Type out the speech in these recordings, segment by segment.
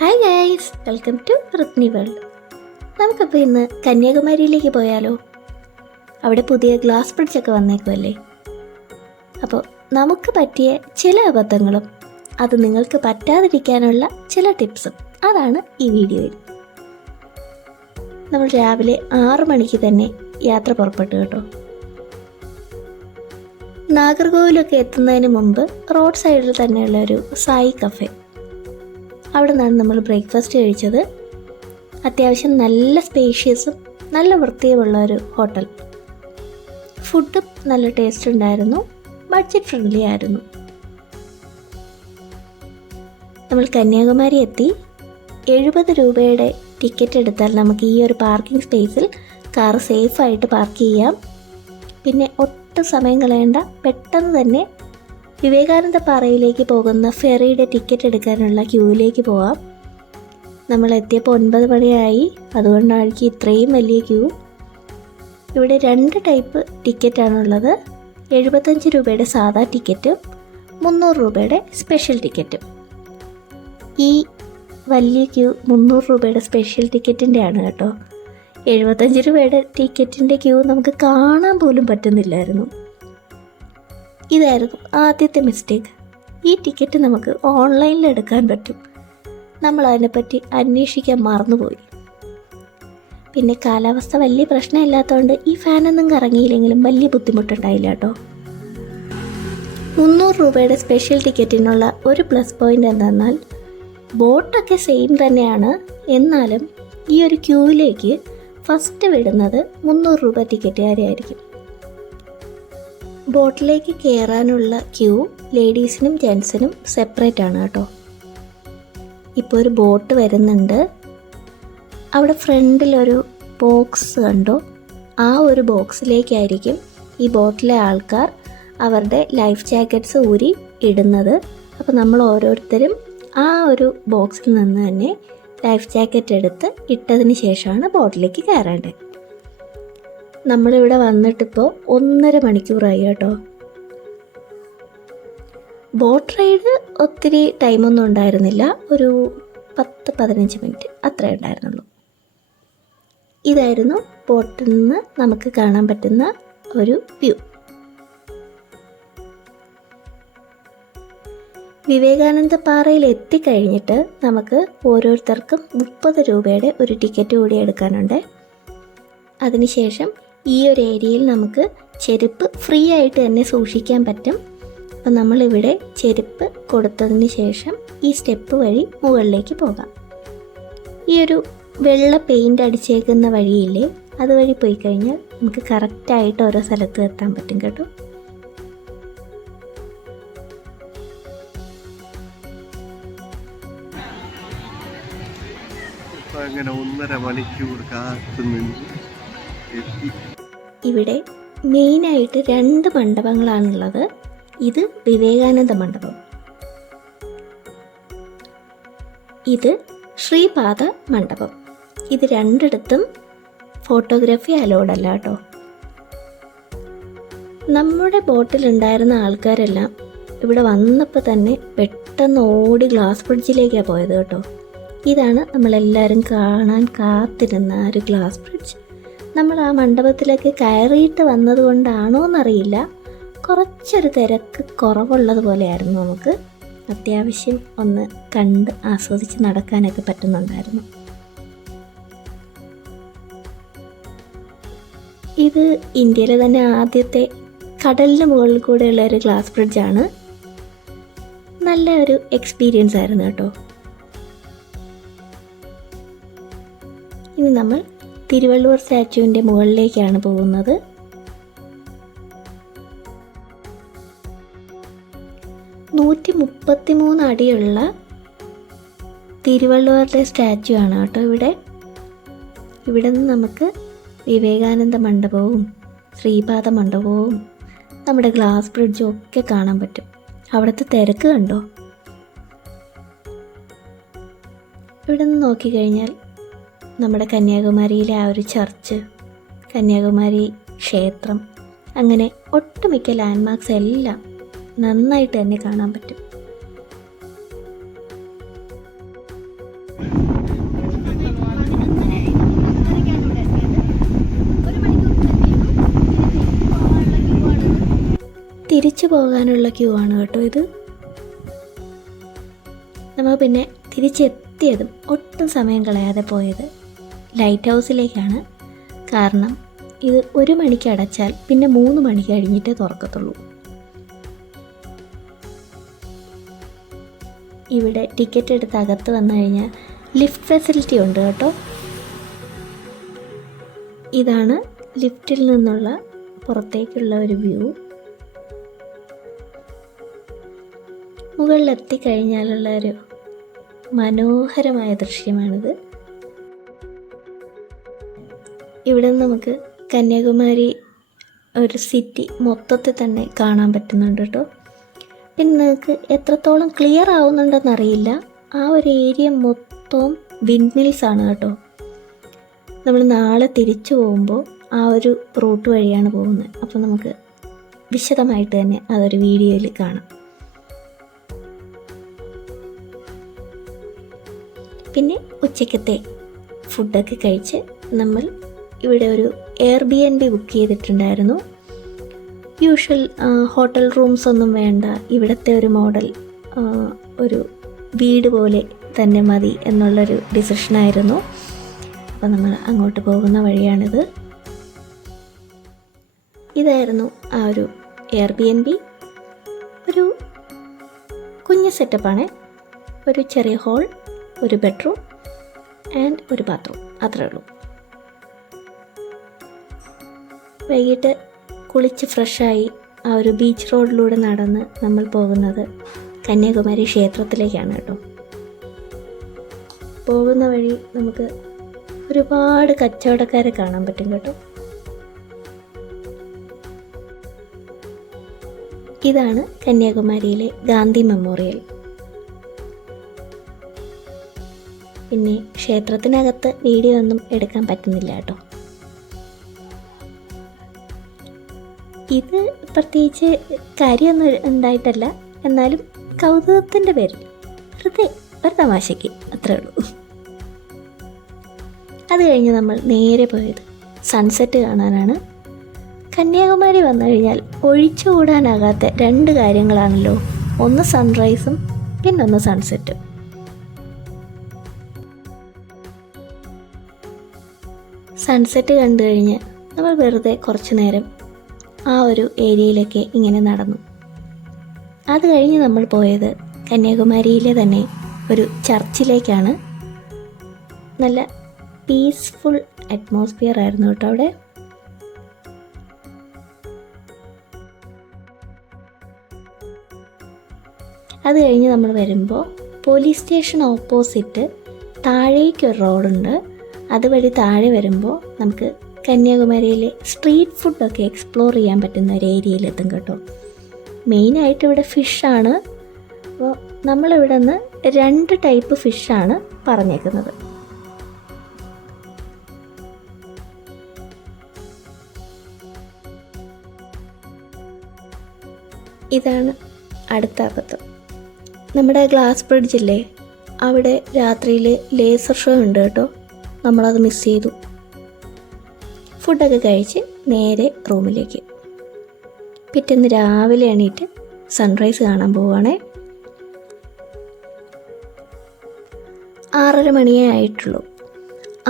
Hi guys, welcome to Rithni world. നമുക്കപ്പോൾ ഇന്ന് കന്യാകുമാരിയിലേക്ക് പോയാലോ? അവിടെ പുതിയ ഗ്ലാസ് ബ്രിഡ്ജൊക്കെ വന്നേക്കുമല്ലേ. അപ്പോൾ നമുക്ക് പറ്റിയ ചില അബദ്ധങ്ങളും അത് നിങ്ങൾക്ക് പറ്റാതിരിക്കാനുള്ള ചില ടിപ്സും അതാണ് ഈ വീഡിയോയിൽ. നമ്മൾ രാവിലെ 6 മണിക്ക് തന്നെ യാത്ര പുറപ്പെട്ടു കേട്ടോ. നാഗർകോവിലൊക്കെ എത്തുന്നതിന് മുമ്പ് റോഡ് സൈഡിൽ തന്നെയുള്ള ഒരു സായി കഫേ, അവിടെ നിന്നാണ് നമ്മൾ ബ്രേക്ക്ഫാസ്റ്റ് കഴിച്ചത്. അത്യാവശ്യം നല്ല സ്പേഷ്യസും നല്ല വൃത്തിയുമുള്ള ഒരു ഹോട്ടൽ. ഫുഡും നല്ല ടേസ്റ്റ് ഉണ്ടായിരുന്നു, ബഡ്ജറ്റ് ഫ്രണ്ട്ലി ആയിരുന്നു. നമ്മൾ കന്യാകുമാരി എത്തി. 70 രൂപയുടെ ടിക്കറ്റ് എടുത്താൽ നമുക്ക് ഈ ഒരു പാർക്കിംഗ് സ്പേസിൽ കാർ സേഫായിട്ട് പാർക്ക് ചെയ്യാം. പിന്നെ ഒട്ടും സമയം കളയേണ്ട, പെട്ടെന്ന് തന്നെ വിവേകാനന്ദ പാറയിലേക്ക് പോകുന്ന ഫെറിയുടെ ടിക്കറ്റ് എടുക്കാനുള്ള ക്യൂവിലേക്ക് പോവാം. നമ്മൾ എത്തിയപ്പോൾ 9 മണിയായി, അതുകൊണ്ടായിരിക്കും ഇത്രയും വലിയ ക്യൂ. ഇവിടെ 2 ടൈപ്പ് ടിക്കറ്റാണുള്ളത്. 75 രൂപയുടെ സാധാ ടിക്കറ്റും 300 രൂപയുടെ സ്പെഷ്യൽ ടിക്കറ്റും. ഈ വലിയ ക്യൂ 300 രൂപയുടെ സ്പെഷ്യൽ ടിക്കറ്റിൻ്റെ ആണ് കേട്ടോ. 75 രൂപയുടെ ടിക്കറ്റിൻ്റെ ക്യൂ നമുക്ക് കാണാൻ പോലും പറ്റുന്നില്ലായിരുന്നു. ഇതായിരുന്നു ആദ്യത്തെ മിസ്റ്റേക്ക്. ഈ ടിക്കറ്റ് നമുക്ക് ഓൺലൈനിൽ എടുക്കാൻ പറ്റും. നമ്മൾ അതിനെപ്പറ്റി അന്വേഷിക്കാൻ മറന്നുപോയി. പിന്നെ കാലാവസ്ഥ വലിയ പ്രശ്നമില്ലാത്തതുകൊണ്ട് ഈ ഫാനൊന്നും കറങ്ങിയില്ലെങ്കിലും വലിയ ബുദ്ധിമുട്ടുണ്ടായില്ല കേട്ടോ. 300 രൂപയുടെ സ്പെഷ്യൽ ടിക്കറ്റിനുള്ള ഒരു പ്ലസ് പോയിൻ്റ് എന്തെന്നാൽ ബോട്ടൊക്കെ സെയിം തന്നെയാണ്. എന്നാലും ഈ ഒരു ക്യൂവിലേക്ക് ഫസ്റ്റ് വിടുന്നത് 300 രൂപ ടിക്കറ്റുകാരായിരിക്കും. ബോട്ടിലേക്ക് കയറാനുള്ള ക്യൂ ലേഡീസിനും ജെൻസിനും സെപ്പറേറ്റ് ആണ് കേട്ടോ. ഇപ്പോൾ ഒരു ബോട്ട് വരുന്നുണ്ട്. അവിടെ ഫ്രണ്ടിലൊരു ബോക്സ് കണ്ടോ? ആ ഒരു ബോക്സിലേക്കായിരിക്കും ഈ ബോട്ടിലെ ആൾക്കാർ അവരുടെ ലൈഫ് ജാക്കറ്റ്സ് ഊരി ഇടുന്നത്. അപ്പോൾ നമ്മൾ ഓരോരുത്തരും ആ ഒരു ബോക്സിൽ നിന്ന് തന്നെ ലൈഫ് ജാക്കറ്റ് എടുത്ത് ഇട്ടതിന് ശേഷമാണ് ബോട്ടിലേക്ക് കയറേണ്ടത്. നമ്മളിവിടെ വന്നിട്ടിപ്പോൾ 1.5 മണിക്കൂറായി കേട്ടോ. ബോട്ട് റൈഡ് ഒത്തിരി ടൈമൊന്നും ഉണ്ടായിരുന്നില്ല, ഒരു 10-15 മിനിറ്റ് അത്രേ ഉണ്ടായിരുന്നുള്ളൂ. ഇതായിരുന്നു ബോട്ടിൽ നിന്ന് നമുക്ക് കാണാൻ പറ്റുന്ന ഒരു വ്യൂ. വിവേകാനന്ദ പാറയിൽ എത്തിക്കഴിഞ്ഞിട്ട് നമുക്ക് ഓരോരുത്തർക്കും 30 രൂപയുടെ ഒരു ടിക്കറ്റ് കൂടി എടുക്കാനുണ്ട്. അതിനുശേഷം ഈ ഒരു ഏരിയയിൽ നമുക്ക് ചെരുപ്പ് ഫ്രീ ആയിട്ട് തന്നെ സൂക്ഷിക്കാൻ പറ്റും. അപ്പം നമ്മളിവിടെ ചെരുപ്പ് കൊടുത്തതിന് ശേഷം ഈ സ്റ്റെപ്പ് വഴി മുകളിലേക്ക് പോകാം. ഈ ഒരു വെള്ള പെയിൻ്റ് അടിച്ചേക്കുന്ന വഴിയില്ലേ, അതുവഴി പോയി കഴിഞ്ഞാൽ നമുക്ക് കറക്റ്റായിട്ട് ഓരോ സ്ഥലത്തും എത്താൻ പറ്റും കേട്ടോ. അങ്ങനെ 1.5 മണിക്കൂർ കാത്തുനിന്ന് ഇവിടെ മെയിനായിട്ട് 2 മണ്ഡപങ്ങളാണുള്ളത്. ഇത് വിവേകാനന്ദ മണ്ഡപം, ഇത് ശ്രീപാദ മണ്ഡപം. ഇത് രണ്ടിടത്തും ഫോട്ടോഗ്രാഫി അലൗഡ് അല്ല കേട്ടോ. നമ്മുടെ ബോട്ടിലുണ്ടായിരുന്ന ആൾക്കാരെല്ലാം ഇവിടെ വന്നപ്പോൾ തന്നെ പെട്ടെന്ന് ഓടി ഗ്ലാസ് ബ്രിഡ്ജിലേക്കാണ് പോയത് കേട്ടോ. ഇതാണ് നമ്മളെല്ലാവരും കാണാൻ കാത്തിരുന്ന ഒരു ഗ്ലാസ് ബ്രിഡ്ജ്. നമ്മൾ ആ മണ്ഡപത്തിലേക്ക് കയറിയിട്ട് വന്നതുകൊണ്ടാണോ എന്നറിയില്ല, കുറച്ചൊരു തിരക്ക് കുറവുള്ളതുപോലെയായിരുന്നു. നമുക്ക് അത്യാവശ്യം ഒന്ന് കണ്ട് ആസ്വദിച്ച് നടക്കാനൊക്കെ പറ്റുന്നുണ്ടായിരുന്നു. ഇത് ഇന്ത്യയിലെ തന്നെ ആദ്യത്തെ കടലിന് മുകളിൽ കൂടെയുള്ള ഒരു ഗ്ലാസ് ബ്രിഡ്ജാണ്. നല്ല ഒരു എക്സ്പീരിയൻസ് ആയിരുന്നു കേട്ടോ. ഇനി നമ്മൾ തിരുവള്ളുവർ സ്റ്റാച്യുവിൻ്റെ മുകളിലേക്കാണ് പോകുന്നത്. $133 അടിയുള്ള തിരുവള്ളുവരുടെ സ്റ്റാച്യു ആണ് കേട്ടോ ഇവിടെ നിന്ന് നമുക്ക് വിവേകാനന്ദ മണ്ഡപവും ശ്രീപാദ മണ്ഡപവും നമ്മുടെ ഗ്ലാസ് ബ്രിഡ്ജും ഒക്കെ കാണാൻ പറ്റും. അവിടുത്തെ തിരക്ക് കണ്ടോ? ഇവിടെ നിന്ന് നോക്കിക്കഴിഞ്ഞാൽ നമ്മുടെ കന്യാകുമാരിയിലെ ആ ഒരു ചർച്ച്, കന്യാകുമാരി ക്ഷേത്രം, അങ്ങനെ ഒട്ടുമിക്ക ലാൻഡ്മാർക്സ് എല്ലാം നന്നായിട്ട് തന്നെ കാണാൻ പറ്റും. തിരിച്ചു പോകാനുള്ള ക്യൂ ആണ് കേട്ടോ ഇത്. നമ്മൾ പിന്നെ തിരിച്ചെത്തിയതും ഒട്ടും സമയം കളയാതെ പോയത് ലൈറ്റ് ഹൗസിലേക്കാണ്. കാരണം ഇത് 1 മണിക്ക് അടച്ചാൽ പിന്നെ 3 മണി കഴിഞ്ഞിട്ടേ തുറക്കത്തുള്ളൂ. ഇവിടെ ടിക്കറ്റ് എടുത്ത് അകത്ത് വന്നു കഴിഞ്ഞാൽ ലിഫ്റ്റ് ഫെസിലിറ്റി ഉണ്ട് കേട്ടോ. ഇതാണ് ലിഫ്റ്റിൽ നിന്നുള്ള പുറത്തേക്കുള്ള ഒരു വ്യൂ. മുകളിലെത്തിക്കഴിഞ്ഞാലുള്ള ഒരു മനോഹരമായ ദൃശ്യമാണിത്. ഇവിടെ നിന്ന് നമുക്ക് കന്യാകുമാരി ഒരു സിറ്റി മൊത്തത്തിൽ തന്നെ കാണാൻ പറ്റുന്നുണ്ട് കേട്ടോ. പിന്നെ നിങ്ങൾക്ക് എത്രത്തോളം ക്ലിയർ ആവുന്നുണ്ടെന്നറിയില്ല, ആ ഒരു ഏരിയ മൊത്തം വിൻഡ് മിൽസ് ആണ് കേട്ടോ. നമ്മൾ നാളെ തിരിച്ചു പോകുമ്പോൾ ആ ഒരു റൂട്ട് വഴിയാണ് പോകുന്നത്. അപ്പോൾ നമുക്ക് വിശദമായിട്ട് തന്നെ അതൊരു വീഡിയോയിൽ കാണാം. പിന്നെ ഉച്ചക്കത്തെ ഫുഡൊക്കെ കഴിച്ച് നമ്മൾ ഇവിടെ ഒരു എയർബിഎൻബി ബുക്ക് ചെയ്തിട്ടുണ്ടായിരുന്നു. യൂഷ്വൽ ഹോട്ടൽ റൂംസ് ഒന്നും വേണ്ട, ഇവിടുത്തെ ഒരു മോഡൽ ഒരു വീട് പോലെ തന്നെ മതി എന്നുള്ളൊരു ഡിസിഷനായിരുന്നു. അപ്പോൾ നമ്മൾ അങ്ങോട്ട് പോകുന്ന വഴിയാണിത്. ഇതായിരുന്നു ആ ഒരു എയർബിഎൻബി. ഒരു കുഞ്ഞ് സെറ്റപ്പാണ്. ഒരു ചെറിയ ഹോൾ, ഒരു ബെഡ്റൂം ആൻഡ് ഒരു ബാത്റൂം, അത്രേ ഉള്ളൂ. വൈകിട്ട് കുളിച്ച് ഫ്രഷായി ആ ഒരു ബീച്ച് റോഡിലൂടെ നടന്ന് നമ്മൾ പോകുന്നത് കന്യാകുമാരി ക്ഷേത്രത്തിലേക്കാണ് കേട്ടോ. പോകുന്ന വഴി നമുക്ക് ഒരുപാട് കച്ചവടക്കാരെ കാണാൻ പറ്റും കേട്ടോ. ഇതാണ് കന്യാകുമാരിയിലെ ഗാന്ധി മെമ്മോറിയൽ. പിന്നെ ക്ഷേത്രത്തിനകത്ത് വീഡിയോ ഒന്നും എടുക്കാൻ പറ്റുന്നില്ല കേട്ടോ. ഇത് പ്രത്യേകിച്ച് കാര്യമൊന്നും ഉണ്ടായിട്ടല്ല, എന്നാലും കൗതുകത്തിൻ്റെ പേരിൽ വെറുതെ ഒരു തമാശയ്ക്ക്, അത്രേ ഉള്ളൂ. അത് കഴിഞ്ഞ് നമ്മൾ നേരെ പോയത് സൺസെറ്റ് കാണാനാണ്. കന്യാകുമാരി വന്നു കഴിഞ്ഞാൽ ഒഴിച്ചുകൂടാനാകാത്ത 2 കാര്യങ്ങളാണല്ലോ, ഒന്ന് സൺറൈസും പിന്നൊന്ന് സൺസെറ്റും. സൺസെറ്റ് കണ്ടു കഴിഞ്ഞ് നമ്മൾ വെറുതെ കുറച്ച് നേരം ആ ഒരു ഏരിയയിലൊക്കെ ഇങ്ങനെ നടന്നു. അത് കഴിഞ്ഞ് നമ്മൾ പോയത് കന്യാകുമാരിയിലെ തന്നെ ഒരു ചർച്ചിലേക്കാണ്. നല്ല പീസ്ഫുൾ അറ്റ്മോസ്ഫിയർ ആയിരുന്നു കേട്ടോ അവിടെ. അത് കഴിഞ്ഞ് നമ്മൾ വരുമ്പോൾ പോലീസ് സ്റ്റേഷൻ ഓപ്പോസിറ്റ് താഴേക്കൊരു റോഡുണ്ട്. അതുവഴി താഴെ വരുമ്പോൾ നമുക്ക് കന്യാകുമാരിയിലെ സ്ട്രീറ്റ് ഫുഡൊക്കെ എക്സ്പ്ലോർ ചെയ്യാൻ പറ്റുന്ന ഒരു ഏരിയയിലെത്തും കേട്ടോ. മെയിനായിട്ട് ഇവിടെ ഫിഷാണ്. അപ്പോൾ നമ്മളിവിടെ നിന്ന് 2 ടൈപ്പ് ഫിഷാണ് പറഞ്ഞേക്കുന്നത്. ഇതാണ് അടുത്ത അബദ്ധം. നമ്മുടെ ഗ്ലാസ് ബ്രിഡ്ജില്ലേ, അവിടെ രാത്രിയിൽ ലേസർ ഷോ ഉണ്ട് കേട്ടോ. നമ്മളത് മിസ് ചെയ്തു. ഫുഡൊക്കെ കഴിച്ച് നേരെ റൂമിലേക്ക്. പിറ്റേന്ന് രാവിലെ എണീറ്റ് സൺറൈസ് കാണാൻ പോവുകയാണേ. 6:30 മണിയേ ആയിട്ടുള്ളൂ.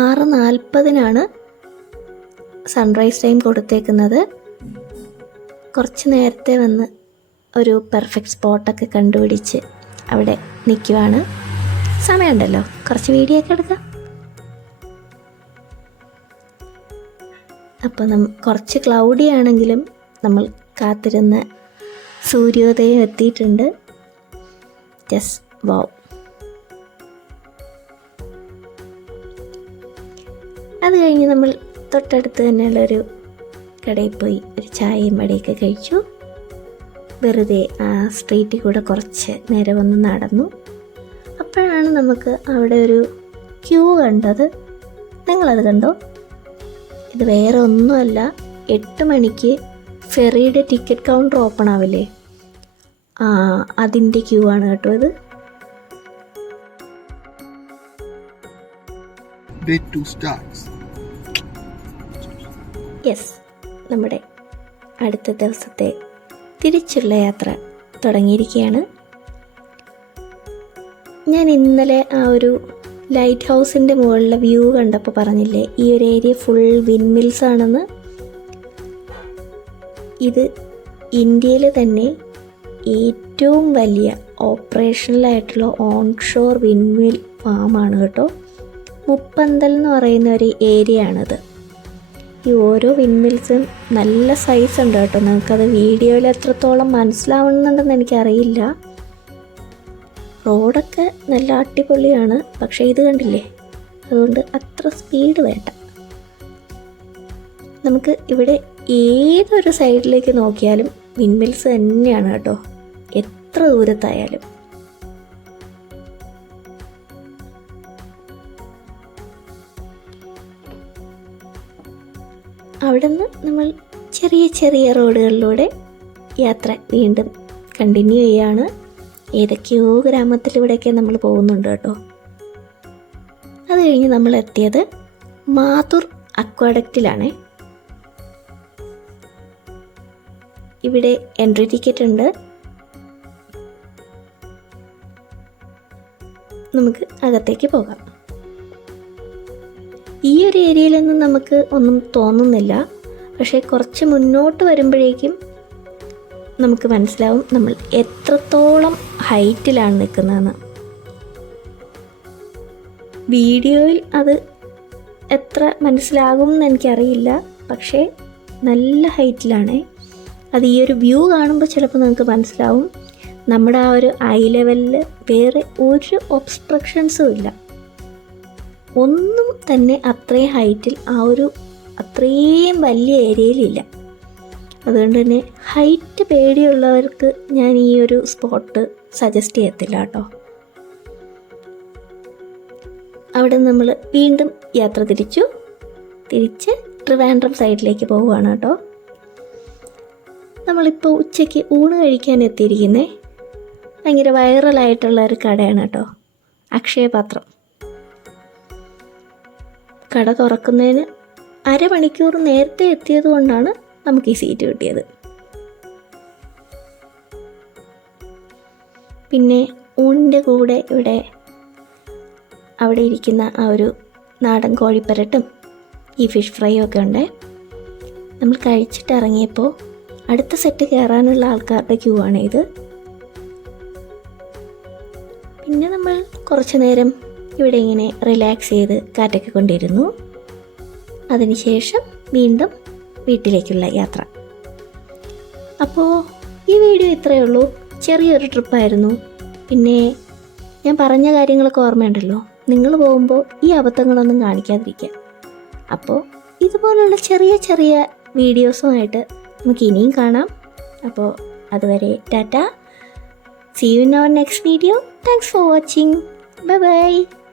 6:40 സൺറൈസ് ടൈം കൊടുത്തേക്കുന്നത്. കുറച്ച് നേരത്തെ വന്ന് ഒരു പെർഫെക്റ്റ് സ്പോട്ടൊക്കെ കണ്ടുപിടിച്ച് അവിടെ നിൽക്കുവാണ്. സമയമുണ്ടല്ലോ, കുറച്ച് വീഡിയോ ഒക്കെ എടുക്കാം. അപ്പോൾ കുറച്ച് ക്ലൗഡി ആണെങ്കിലും നമ്മൾ കാത്തിരുന്ന് സൂര്യോദയം എത്തിയിട്ടുണ്ട്. ജസ്റ്റ് വാവ്. അത് കഴിഞ്ഞ് നമ്മൾ തൊട്ടടുത്ത് തന്നെയുള്ളൊരു കടയിൽ പോയി ഒരു ചായയും വടയൊക്കെ കഴിച്ചു. വെറുതെ ആ സ്ട്രീറ്റിൽ കൂടെ കുറച്ച് നേരം ഒന്ന് നടന്നു. അപ്പോഴാണ് നമുക്ക് അവിടെ ഒരു ക്യൂ കണ്ടത്. നിങ്ങളത് കണ്ടോ? ഇത് വേറെ ഒന്നുമല്ല, 8 മണിക്ക് ഫെറിയുടെ ടിക്കറ്റ് കൗണ്ടർ ഓപ്പൺ ആവില്ലേ, അതിൻ്റെ ക്യൂ ആണ് കേട്ടോ ഇത്. യെസ്, നമ്മുടെ അടുത്ത ദിവസത്തെ തിരിച്ചുള്ള യാത്ര തുടങ്ങിയിരിക്കുകയാണ്. ഞാൻ ഇന്നലെ ആ ഒരു ലൈറ്റ് ഹൗസിൻ്റെ മുകളിലെ വ്യൂ കണ്ടപ്പോൾ പറഞ്ഞില്ലേ ഈ ഒരു ഏരിയ ഫുൾ വിൻമിൽസ് ആണെന്ന്. ഇത് ഇന്ത്യയിൽ തന്നെ ഏറ്റവും വലിയ ഓപ്പറേഷണലായിട്ടുള്ള ഓൺഷോർ വിൻമിൽ ഫാമാണ് കേട്ടോ. മുപ്പന്തൽ എന്ന് പറയുന്ന ഒരു ഏരിയ ആണിത്. ഈ ഓരോ വിൻമിൽസും നല്ല സൈസ് ഉണ്ട് കേട്ടോ. നിങ്ങൾക്കത് വീഡിയോയിൽ എത്രത്തോളം മനസ്സിലാവുന്നുണ്ടെന്ന് എനിക്കറിയില്ല. റോഡൊക്കെ നല്ല അടിപൊളിയാണ്, പക്ഷേ ഇത് കണ്ടില്ലേ, അതുകൊണ്ട് അത്ര സ്പീഡ് വേണ്ട. നമുക്ക് ഇവിടെ ഏതൊരു സൈഡിലേക്ക് നോക്കിയാലും വിൻമിൽസ് തന്നെയാണ് കേട്ടോ, എത്ര ദൂരത്തായാലും. അവിടെ നിന്ന് നമ്മൾ ചെറിയ ചെറിയ റോഡുകളിലൂടെ യാത്ര വീണ്ടും കണ്ടിന്യൂ ചെയ്യാണ്. ഏതൊക്കെയോ ഗ്രാമത്തിലൂടെയൊക്കെ നമ്മൾ പോകുന്നുണ്ട് കേട്ടോ. അത് കഴിഞ്ഞ് നമ്മൾ എത്തിയത് മാതുർ അക്വാഡക്റ്റിലാണ്. ഇവിടെ എൻട്രി ടിക്കറ്റ് ഉണ്ട്. നമുക്ക് അകത്തേക്ക് പോകാം. ഈ ഒരു ഏരിയയിലൊന്നും നമുക്ക് ഒന്നും തോന്നുന്നില്ല, പക്ഷേ കുറച്ച് മുന്നോട്ട് വരുമ്പോഴേക്കും നമുക്ക് മനസ്സിലാവും നമ്മൾ എത്രത്തോളം ഹൈറ്റിലാണ് നിൽക്കുന്നതെന്ന്. വീഡിയോയിൽ അത് എത്ര മനസ്സിലാകും എന്ന് എനിക്കറിയില്ല, പക്ഷേ നല്ല ഹൈറ്റിലാണ്. അത് ഈ ഒരു വ്യൂ കാണുമ്പോൾ ചിലപ്പോൾ നിങ്ങൾക്ക് മനസ്സിലാവും. നമ്മുടെ ആ ഒരു ഐ ലെവലിൽ വേറെ ഒരു ഒബ്സ്ട്രക്ഷൻസും ഇല്ല, ഒന്നും തന്നെ അത്രയും ഹൈറ്റിൽ ആ ഒരു അത്രയും വലിയ ഏരിയയിലില്ല. അതുകൊണ്ട് തന്നെ ഹൈറ്റ് പേടിയുള്ളവർക്ക് ഞാൻ ഈ ഒരു സ്പോട്ട് സജസ്റ്റ് ചെയ്യത്തില്ല കേട്ടോ. അവിടെ നമ്മൾ വീണ്ടും യാത്ര തിരിച്ച് ട്രിവാൻഡ്രം സൈഡിലേക്ക് പോവുകയാണ് കേട്ടോ. നമ്മളിപ്പോൾ ഉച്ചയ്ക്ക് ഊണ് കഴിക്കാൻ എത്തിയിരിക്കുന്നേ ഭയങ്കര വൈറലായിട്ടുള്ള ഒരു കടയാണ് കേട്ടോ, അക്ഷയപാത്രം. കട തുറക്കുന്നതിന് അരമണിക്കൂർ നേരത്തെ എത്തിയത് കൊണ്ടാണ് നമുക്ക് ഈ സീറ്റ് കിട്ടിയത്. പിന്നെ ഊണിൻ്റെ കൂടെ അവിടെ ഇരിക്കുന്ന ആ ഒരു നാടൻ കോഴിപ്പരട്ടും ഈ ഫിഷ് ഫ്രൈയും ഒക്കെ ഉണ്ട്. നമ്മൾ കഴിച്ചിട്ട് ഇറങ്ങിയപ്പോൾ അടുത്ത സെറ്റ് കയറാനുള്ള ആൾക്കാരുടെ ക്യൂ ആണ് ഇത്. പിന്നെ നമ്മൾ കുറച്ച് നേരം ഇവിടെ ഇങ്ങനെ റിലാക്സ് ചെയ്ത് കാറ്റൊക്കെ കൊണ്ടിരുന്നു. അതിനുശേഷം വീണ്ടും വീട്ടിലേക്കുള്ള യാത്ര. അപ്പോൾ ഈ വീഡിയോ ഇത്രയേ ഉള്ളൂ. ചെറിയൊരു ട്രിപ്പായിരുന്നു. പിന്നെ ഞാൻ പറഞ്ഞ കാര്യങ്ങളൊക്കെ ഓർമ്മയുണ്ടല്ലോ. നിങ്ങൾ പോകുമ്പോൾ ഈ അബദ്ധങ്ങളൊന്നും കാണിക്കാതിരിക്കുക. അപ്പോൾ ഇതുപോലുള്ള ചെറിയ ചെറിയ വീഡിയോസുമായിട്ട് നമുക്ക് ഇനിയും കാണാം. അപ്പോൾ അതുവരെ Tata. See you in our next video. Thanks for watching. Bye bye.